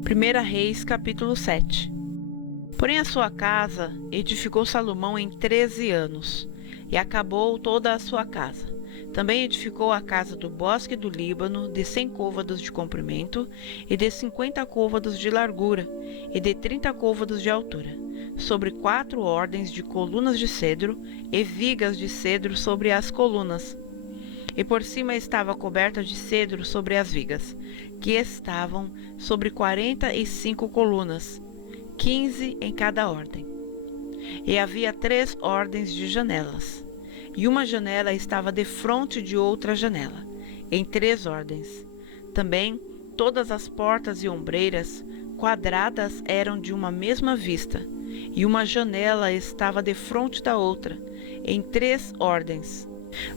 1 Reis, capítulo 7. Porém a sua casa edificou Salomão em 13 anos, e acabou toda a sua casa. Também edificou a casa do bosque do Líbano, de 100 côvados de comprimento, e de 50 côvados de largura, e de 30 côvados de altura, sobre 4 ordens de colunas de cedro, e vigas de cedro sobre as colunas. E por cima estava coberta de cedro sobre as vigas, que estavam sobre 45 colunas, 15 em cada ordem. E havia 3 ordens de janelas, e uma janela estava defronte de outra janela, em 3 ordens. Também todas as portas e ombreiras quadradas eram de uma mesma vista, e uma janela estava defronte da outra, em 3 ordens.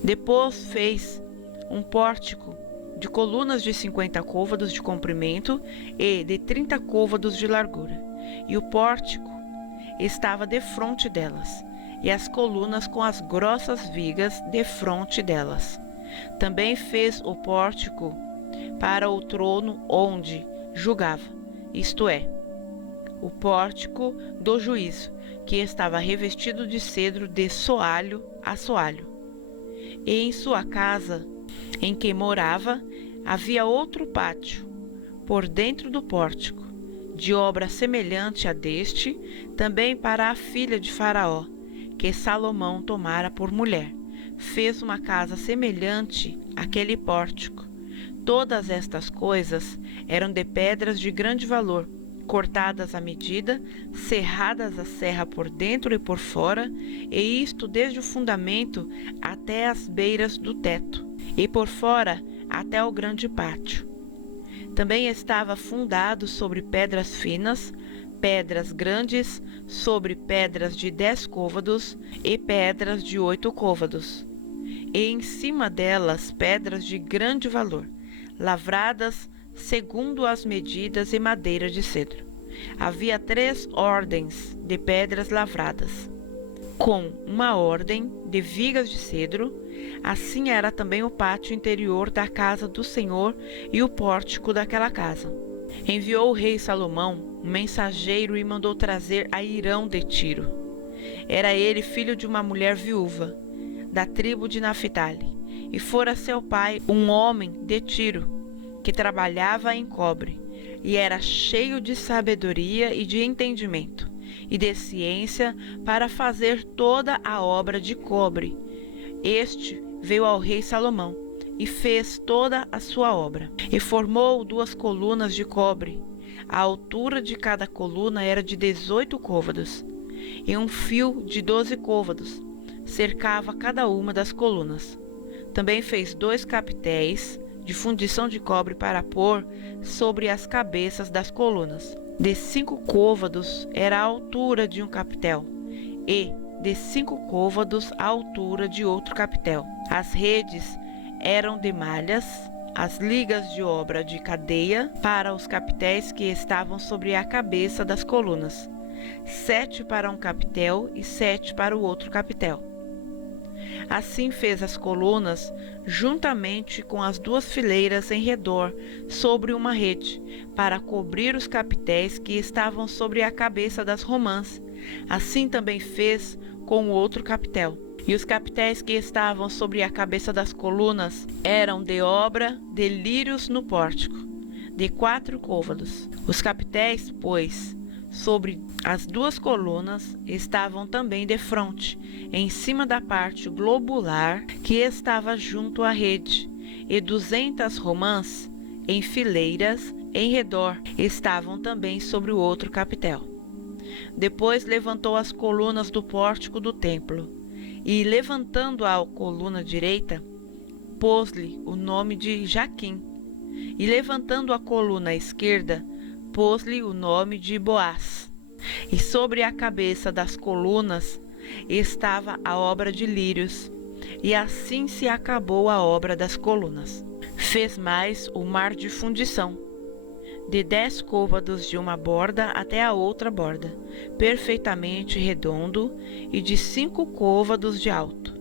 Depois fez um pórtico de colunas de 50 côvados de comprimento e de 30 côvados de largura, e o pórtico estava defronte delas, e as colunas com as grossas vigas defronte delas. Também fez o pórtico para o trono onde julgava, isto é, o pórtico do juízo, que estava revestido de cedro de soalho a soalho. E em sua casa, em que morava, havia outro pátio, por dentro do pórtico, de obra semelhante a deste, também para a filha de Faraó, que Salomão tomara por mulher. Fez uma casa semelhante àquele pórtico. Todas estas coisas eram de pedras de grande valor, cortadas à medida, serradas à serra por dentro e por fora, e isto desde o fundamento até as beiras do teto, e por fora até o grande pátio. Também estava fundado sobre pedras finas, pedras grandes sobre pedras de 10 côvados e pedras de 8 côvados, e em cima delas pedras de grande valor, lavradas segundo as medidas e madeira de cedro. Havia 3 ordens de pedras lavradas, com uma ordem de vigas de cedro. Assim era também o pátio interior da casa do Senhor e o pórtico daquela casa. Enviou o rei Salomão um mensageiro e mandou trazer Airão de Tiro. Era ele filho de uma mulher viúva, da tribo de Naphtali, e fora seu pai um homem de Tiro, que trabalhava em cobre, e era cheio de sabedoria e de entendimento, e de ciência para fazer toda a obra de cobre. Este veio ao rei Salomão, e fez toda a sua obra, e formou 2 colunas de cobre. A altura de cada coluna era de 18 côvados, e um fio de 12 côvados cercava cada uma das colunas. Também fez 2 capitéis de fundição de cobre para pôr sobre as cabeças das colunas. De 5 côvados era a altura de um capitel, e de 5 côvados a altura de outro capitel. As redes eram de malhas, as ligas de obra de cadeia para os capitéis que estavam sobre a cabeça das colunas, 7 para um capitel e 7 para o outro capitel. Assim fez as colunas, juntamente com as 2 fileiras em redor, sobre uma rede, para cobrir os capitéis que estavam sobre a cabeça das romãs. Assim também fez com o outro capitel. E os capitéis que estavam sobre a cabeça das colunas eram de obra de lírios no pórtico, de 4 côvados. Os capitéis, pois, sobre as 2 colunas estavam também defronte, em cima da parte globular que estava junto à rede, e 200 romãs em fileiras em redor estavam também sobre o outro capitel. Depois levantou as colunas do pórtico do templo, e levantando a coluna direita, pôs-lhe o nome de Jaquim, e levantando a coluna esquerda, pôs-lhe o nome de Boaz. E sobre a cabeça das colunas estava a obra de lírios, e assim se acabou a obra das colunas. Fez mais o mar de fundição, de 10 côvados de uma borda até a outra borda, perfeitamente redondo, e de 5 côvados de alto.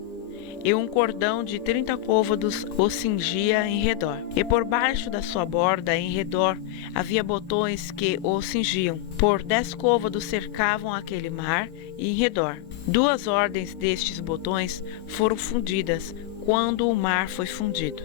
e um cordão de 30 côvados o cingia em redor. E por baixo da sua borda em redor havia botões que o cingiam. Por 10 côvados cercavam aquele mar e em redor. 2 ordens destes botões foram fundidas quando o mar foi fundido.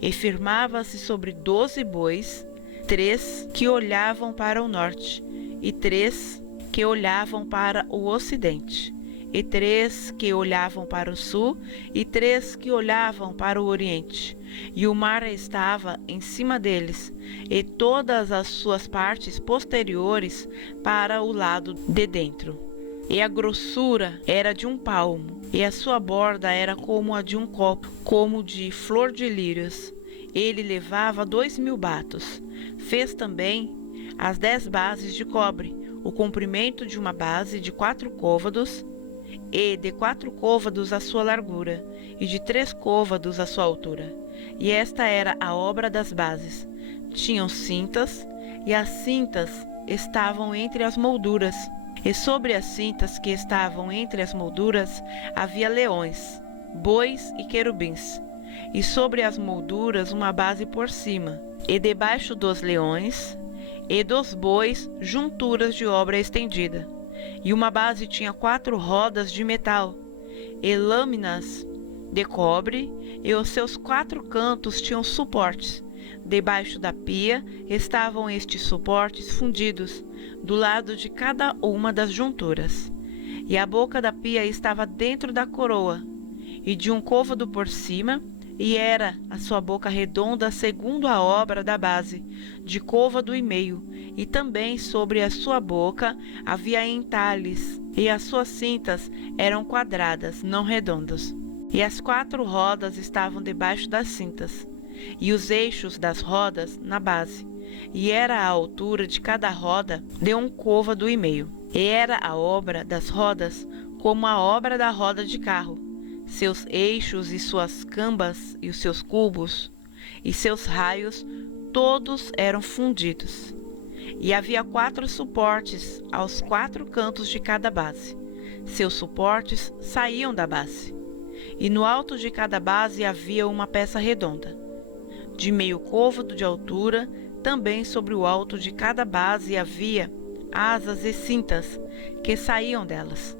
E firmava-se sobre 12 bois, 3 que olhavam para o norte, e 3 que olhavam para o ocidente, e 3 que olhavam para o sul, e 3 que olhavam para o oriente. E o mar estava em cima deles, e todas as suas partes posteriores para o lado de dentro. E a grossura era de 1 palmo, e a sua borda era como a de um copo, como de flor de lírios. Ele levava 2.000 batos. Fez também as 10 bases de cobre, o comprimento de uma base de 4 côvados, e de 4 côvados a sua largura, e de 3 côvados a sua altura. E esta era a obra das bases. Tinham cintas, e as cintas estavam entre as molduras. E sobre as cintas que estavam entre as molduras havia leões, bois e querubins, e sobre as molduras uma base por cima, e debaixo dos leões e dos bois junturas de obra estendida. E uma base tinha 4 rodas de metal, e lâminas de cobre, e os seus 4 cantos tinham suportes. Debaixo da pia estavam estes suportes fundidos, do lado de cada uma das junturas. E a boca da pia estava dentro da coroa, e de um côvado por cima, e era a sua boca redonda segundo a obra da base, de côvado e meio, e também sobre a sua boca havia entalhes, e as suas cintas eram quadradas, não redondas. E as 4 rodas estavam debaixo das cintas, e os eixos das rodas na base, e era a altura de cada roda de 1 côvado e meio. E era a obra das rodas como a obra da roda de carro, seus eixos e suas cambas e os seus cubos e seus raios todos eram fundidos. E havia 4 suportes aos 4 cantos de cada base. Seus suportes saíam da base. E no alto de cada base havia uma peça redonda, de meio côvado de altura. Também sobre o alto de cada base havia asas e cintas que saíam delas.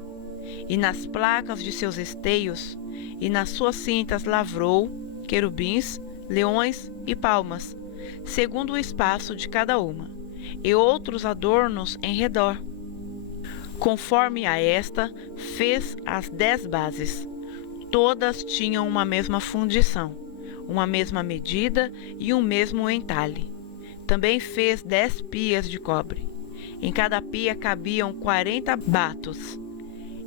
E nas placas de seus esteios e nas suas cintas lavrou querubins, leões e palmas, segundo o espaço de cada uma, e outros adornos em redor. Conforme a esta, fez as 10 bases. Todas tinham uma mesma fundição, uma mesma medida e um mesmo entalhe. Também fez 10 pias de cobre. Em cada pia cabiam 40 batos,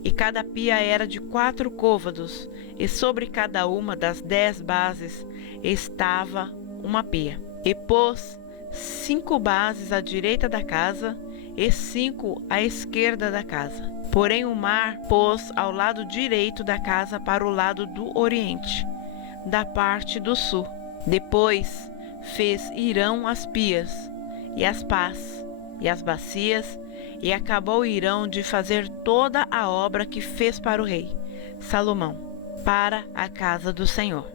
e cada pia era de 4 côvados, e sobre cada uma das 10 bases estava uma pia. E pôs 5 bases à direita da casa, e 5 à esquerda da casa. Porém o mar pôs ao lado direito da casa para o lado do oriente, da parte do sul. Depois fez Irão as pias, e as pás, e as bacias, e acabou Irão de fazer toda a obra que fez para o rei Salomão, para a casa do Senhor.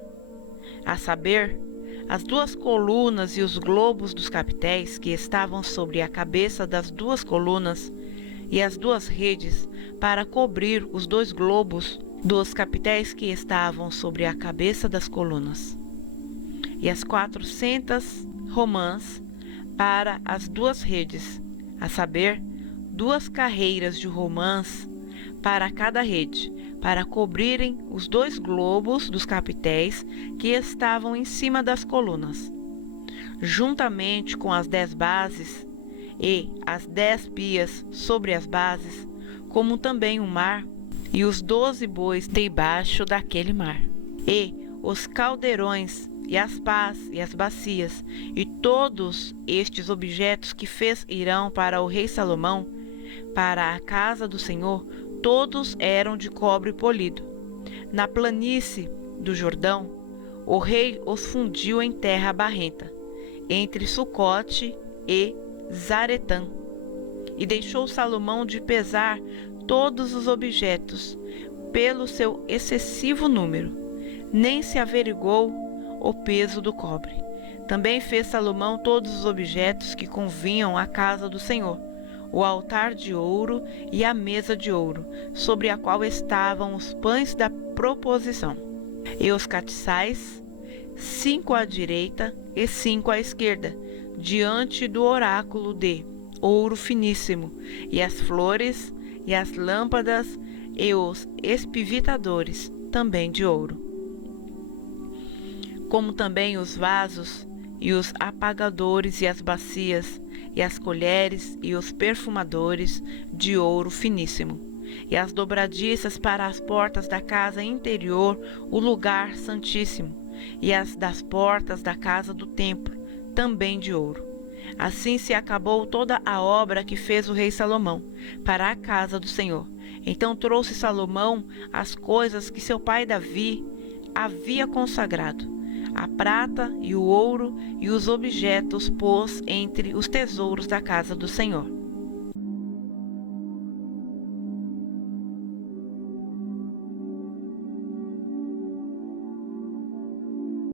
A saber, as 2 colunas e os globos dos capitéis que estavam sobre a cabeça das 2 colunas, e as 2 redes para cobrir os 2 globos dos capitéis que estavam sobre a cabeça das colunas, e as 400 romãs para as 2 redes, a saber, 2 carreiras de romãs para cada rede, para cobrirem os 2 globos dos capitéis que estavam em cima das colunas, juntamente com as 10 bases e as 10 pias sobre as bases, como também o mar e os 12 bois debaixo daquele mar, e os caldeirões e as pás e as bacias, e todos estes objetos que fez Irão para o rei Salomão, para a casa do Senhor, todos eram de cobre polido. Na planície do Jordão, o rei os fundiu em terra barrenta, entre Sucote e Zaretã, e deixou Salomão de pesar todos os objetos, pelo seu excessivo número, nem se averigou o peso do cobre. Também fez Salomão todos os objetos que convinham à casa do Senhor, o altar de ouro e a mesa de ouro, sobre a qual estavam os pães da proposição, e os castiçais, 5 à direita e 5 à esquerda, diante do oráculo de ouro finíssimo, e as flores, e as lâmpadas, e os espivitadores, também de ouro. Como também os vasos, e os apagadores, e as bacias, e as colheres, e os perfumadores, de ouro finíssimo. E as dobradiças para as portas da casa interior, o lugar santíssimo, e as das portas da casa do templo, também de ouro. Assim se acabou toda a obra que fez o rei Salomão para a casa do Senhor. Então trouxe Salomão as coisas que seu pai Davi havia consagrado, a prata e o ouro e os objetos pôs entre os tesouros da casa do Senhor.